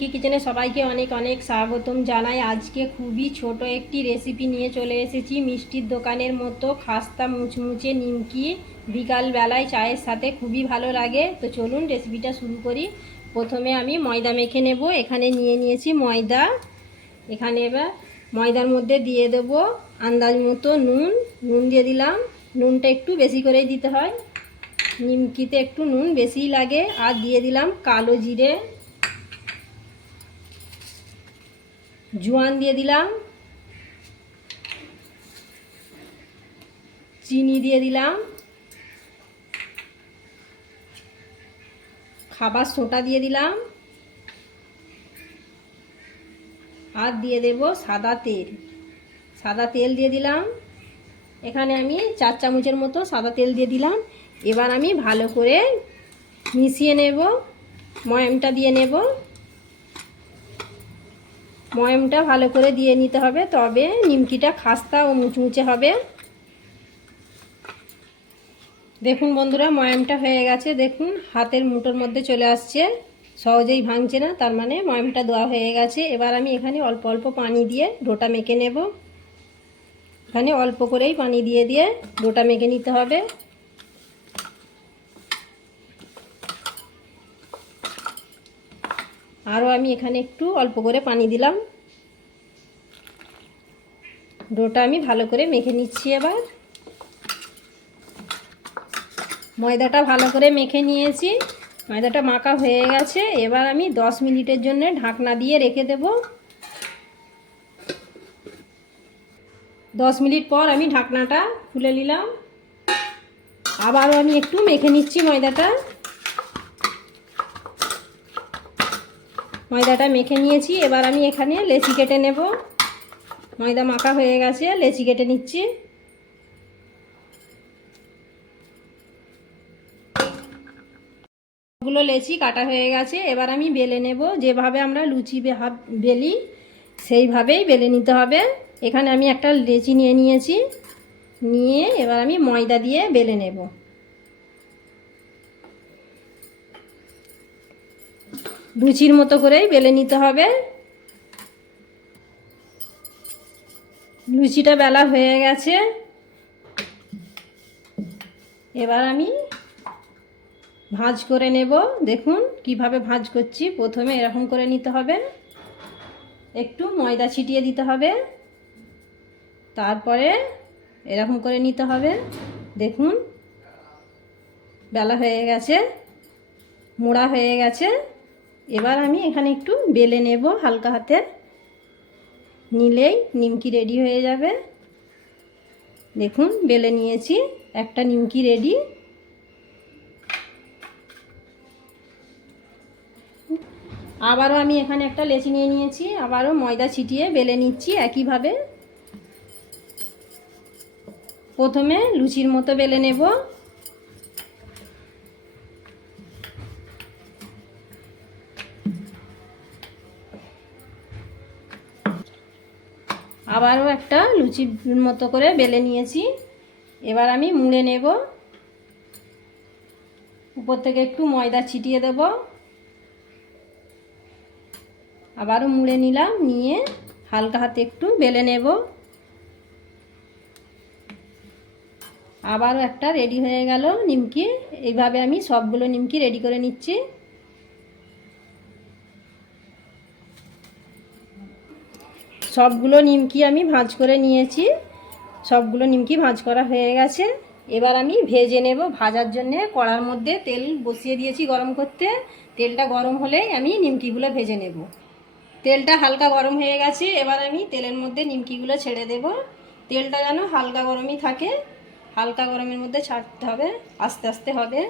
কি কিচেনে সবাইকে অনেক অনেক স্বাগতম জানাই। আজকে খুবই ছোট একটি রেসিপি নিয়ে চলে এসেছি। মিষ্টির দোকানের মতো খাস্তা মুচমুচে নিমকি, বিকাল বেলায় চায়ের সাথে খুবই ভালো লাগে। তো চলুন রেসিপিটা শুরু করি। প্রথমে আমি ময়দা মেখে নেব। এখানে নিয়ে নিয়েছি ময়দা। এখানে এবার ময়দার মধ্যে দিয়ে দেব আন্দাজ মতো নুন। নুন দিয়ে দিলাম। নুনটা একটু বেশি করেই দিতে হয়। নিমকিতে একটু নুন বেশিই লাগে। আর দিয়ে দিলাম কালো জিরে। জোয়ান দিয়ে দিলাম। চিনি দিয়ে দিলাম। খাবার সোটা দিয়ে দিলাম। আর দিয়ে দেব সাদা তেল। সাদা তেল দিয়ে দিলাম। এখানে আমি চার চামচের মতো সাদা তেল দিয়ে দিলাম। এবার আমি ভালো করে মিশিয়ে নেব। ময়ামটা দিয়ে নেব। ময়ামটা ভালো করে দিয়ে নিতে হবে, তবে নিমকিটা খাস্তা ও মুচমুচে হবে। দেখুন বন্ধুরা, ময়ামটা হয়ে গেছে। দেখুন, হাতের মুটোর মধ্যে চলে আসছে। সহজেই ভাঙছে না, তার মানে ময়ামটা দেওয়া হয়ে গেছে। এবার আমি এখানে অল্প অল্প পানি দিয়ে ডোটা মেখে নেব। এখানে অল্প করেই পানি দিয়ে দিয়ে ডোটা মেখে নিতে হবে। আরও আমি এখানে একটু অল্প করে পানি দিলাম। ডোটা আমি ভালো করে মেখে নিচ্ছি এবার। ময়দাটা ভালো করে মেখে নিয়েছি। ময়দাটা মাখা হয়ে গেছে। এবার আমি 10 মিনিটের জন্য ঢাকনা দিয়ে রেখে দেব। 10 মিনিট পর আমি ঢাকনাটা খুলে নিলাম। আবারও আমি একটু মেখে নিচ্ছি ময়দাটা। ময়দাটা মেখে নিয়েছি। এবার আমি এখানে লেচি কেটে নেব। ময়দা মাখা হয়ে গেছে, লেচি কেটে নিচ্ছি। গুলো লেচি কাটা হয়ে গেছে, এবার আমি বেলে নেব। যেভাবে আমরা লুচি বেলি, সেইভাবেই বেলে নিতে হবে। এখানে আমি একটা লেচি নিয়ে নিয়েছি। নিয়ে এবার আমি ময়দা দিয়ে বেলে নেব। লুচির মতো করেই বেলে নিতে হবে। লুচিটা বেলা হয়ে গেছে। এবার আমি ভাঁজ করে নেব। দেখুন কীভাবে ভাঁজ করছি। প্রথমে এরকম করে নিতে হবে। একটু ময়দা ছিটিয়ে দিতে হবে। তারপরে এরকম করে নিতে হবে। দেখুন, বেলা হয়ে গেছে, মোড়া হয়ে গেছে। এবার আমি এখানে একটু বেলে নেব হালকা হাতে। নিলেই নিমকি রেডি হয়ে যাবে। দেখুন, বেলে নিয়েছি। একটা নিমকি রেডি। আবারও আমি এখানে একটা লেচি নিয়ে নিয়েছি। আবারও ময়দা ছিটিয়ে বেলে নিচ্ছি একইভাবে। প্রথমে লুচির মতো বেলে নেব। আবারও একটা লুচির মতো করে বেলে নিয়েছি। এবার আমি মুড়ে নেব। উপর থেকে একটু ময়দা ছিটিয়ে দেব। আবারও মুড়ে নিলাম, নিয়ে হালকা হাতে একটু বেলে নেব। আবারও একটা রেডি হয়ে গেল নিমকি। এইভাবে আমি সবগুলো নিমকি রেডি করে নিচ্ছি। সবগুলো নিমকি আমি ভাঁজ করে নিয়েছি। সবগুলো নিমকি ভাঁজ করা হয়ে গেছে। এবার আমি ভেজে নেব ভাজার জন্যে। কড়ার মধ্যে তেল বসিয়ে দিয়েছি গরম করতে। তেলটা গরম হলেই আমি নিমকিগুলো ভেজে নেব। তেলটা হালকা গরম হয়ে গেছে। এবার আমি তেলের মধ্যে নিমকিগুলো ছেড়ে দেব। তেলটা যেন হালকা গরমই থাকে। হালকা গরমের মধ্যে ছাড়তে হবে। আস্তে আস্তে হবে।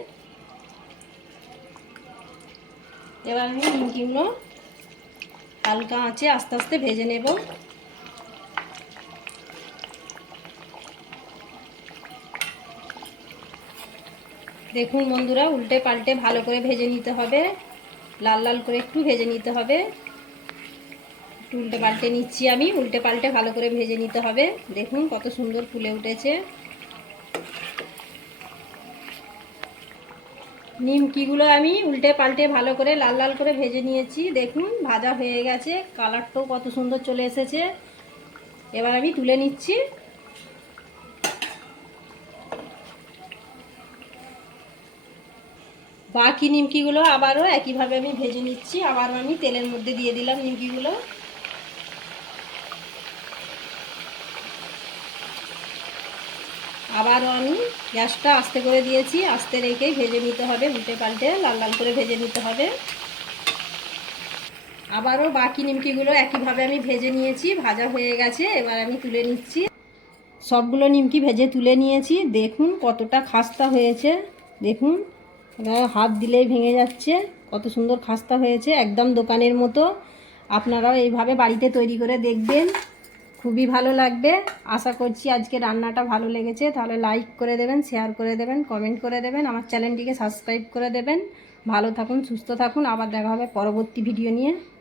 এবার আমি নিমকিগুলো হালকা আঁচে আস্তে আস্তে ভেজে নেব। দেখুন বন্ধুরা, উল্টে পাল্টে ভালো করে ভেজে নিতে হবে। লাল লাল করে একটু ভেজে নিতে হবে। একটু উল্টে পাল্টে নিচ্ছি আমি, উল্টে পাল্টে ভালো করে ভেজে নিতে হবে। দেখুন কত সুন্দর ফুলে উঠেছে। নিমকিগুলো আমি উল্টে পাল্টে ভালো করে লাল লাল করে ভেজে নিয়েছি। দেখুন, ভাজা হয়ে গেছে। কালারটাও কত সুন্দর চলে এসেছে। এবার আমি তুলে নিচ্ছি। বাকি নিমকিগুলো আবারও একইভাবে আমি ভেজে নিচ্ছি। আবারও আমি তেলের মধ্যে দিয়ে দিলাম নিমকিগুলো। আবারও আমি গ্যাসটা আস্তে করে দিয়েছি, আস্তে রেখেই ভেজে নিতে হবে, উল্টে পাল্টে লাল লাল করে ভেজে নিতে হবে। আবারও বাকি নিমকিগুলো একইভাবে আমি ভেজে নিয়েছি, ভাজা হয়ে গেছে, এবার আমি তুলে নিচ্ছি। সবগুলো নিমকি ভেজে তুলে নিয়েছি, দেখুন কতটা খাস্তা হয়েছে, দেখুন। হাত দিলেই ভেঙে যাচ্ছে, কত সুন্দর খাস্তা হয়েছে, একদম দোকানের মতো। আপনারাও এইভাবে বাড়িতে তৈরি করে দেখবেন। খুবই ভালো লাগবে। আশা করছি আজকে রান্নাটা ভালো লেগেছে। তাহলে লাইক করে দেবেন শেয়ার করে দেবেন কমেন্ট করে দেবেন, আমার চ্যানেলটিকে সাবস্ক্রাইব করে দেবেন। ভালো থাকুন, সুস্থ থাকুন, আবার দেখা হবে পরবর্তী ভিডিও নিয়ে।